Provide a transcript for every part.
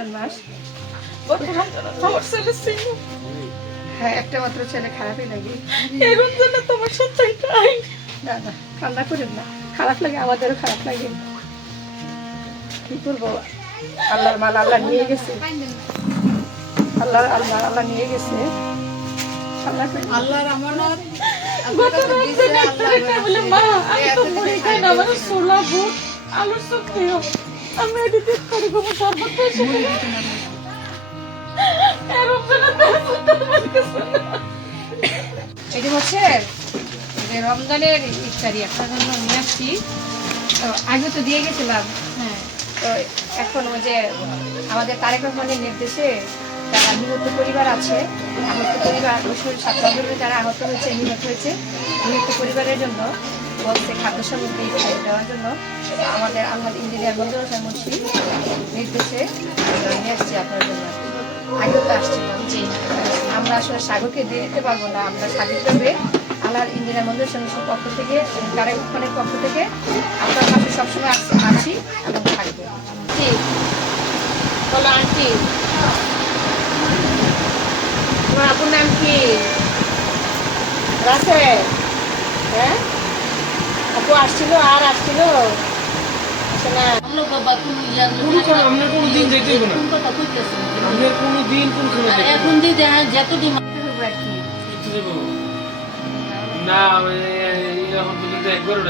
রমজান মাস গত তোমার ছেলে ছিল। হ্যাঁ একটা মাত্র ছেলে খারাপই লাগে। এই রমজানে তোমার সন্তানটাই না না কান্না করেন না। খারাপ লাগে আমাদেরও খারাপ লাগে। কি করব? আল্লাহর মাল আল্লাহ নিয়ে গেছে। আল্লাহ আল্লাহ আল্লাহ নিয়ে গেছে। আল্লাহ করে- আল্লাহর আমানত মা, আমি তো খাই আমার বুট, আলুর চপ আমি এদিকে করে ঘুমো, শরবত খাইছি। এই রমজানে তো আর করতে পারতেছি না। এটি হচ্ছে যে রমজানের ইফতারি আপনার জন্য নিয়ে আসছি তো আগে তো দিয়ে গেছিলাম হ্যাঁ তো এখন ওই যে আমাদের তারেক রহমানের নির্দেশে যারা নিহত পরিবার আছে আহত পরিবার সাত যারা আহত হয়েছে নিহত হয়েছে নিহত পরিবারের জন্য বলছে খাদ্য সামগ্রী দেওয়ার জন্য। আমাদের আল্লাহ ইঞ্জিনিয়ার হোসেন মুন্সি নির্দেশে নিয়ে আসছি আপনার জন্য। আগে তো আসছিলাম জি। আমরা আসলে সাগরকে দিয়ে দিতে পারব না আমরা সাগর দেবে আল্লাহর ইঞ্জিনিয়ার মন্দির সমিতির পক্ষ থেকে তারেক রহমানের পক্ষ থেকে আপনার পাশে সবসময় আছি- এবং থাকব। ঠিক বলো আন্টি। তোমার আপুর নাম কি? রাসেল। হ্যাঁ? আসছিল আর আসছিল। আর এখন দেখা যত না একবারও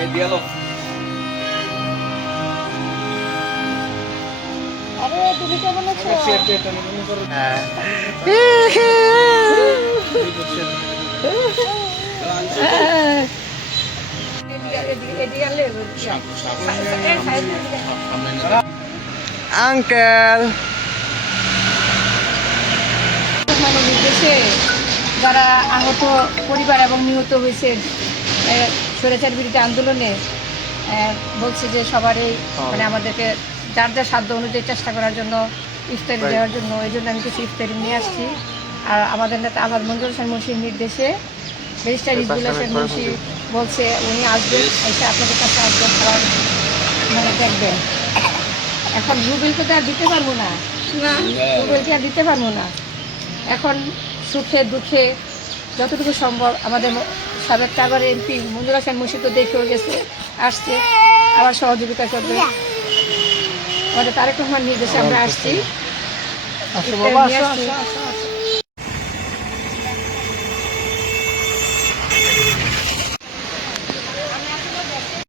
এই দিয়ালো তুমি কেমন আছো? আঙ্কেল। মানে নির্দেশে যারা আহত পরিবার এবং নিহত হয়েছে স্বৈরাচার বিরোধী আন্দোলনে আহ, বলছে যে সবারই মানে আমাদেরকে যার যার সাধ্য অনুযায়ী চেষ্টা করার জন্য ইফতারি দেওয়ার জন্য এই জন্য আমি কিছু ইফতারি নিয়ে আসছি। আর আমাদের নেতা আবার মঞ্জুর হোসেন মুন্সির নির্দেশে ব্যারিস্টার ইজবুল হোসেন মুন্সি বলছে উনি আসবেন এসে আপনাদের কাছে আসবেন খাবার মানে দেখবেন এখন রুবেলকে তো আর দিতে পারব না। না। রুবেলকে আর দিতে পারব না। এখন সুখে দুঃখে যতটুকু সম্ভব আমাদের সাবেক টাগর এমপি মঞ্জুর হোসেন মুন্সি তো দেখেও গেছে আসছে আবার সহযোগিতা করবে। আমাদের তারেক রহমান নির্দেশে আমরা নিয়ে আসছি।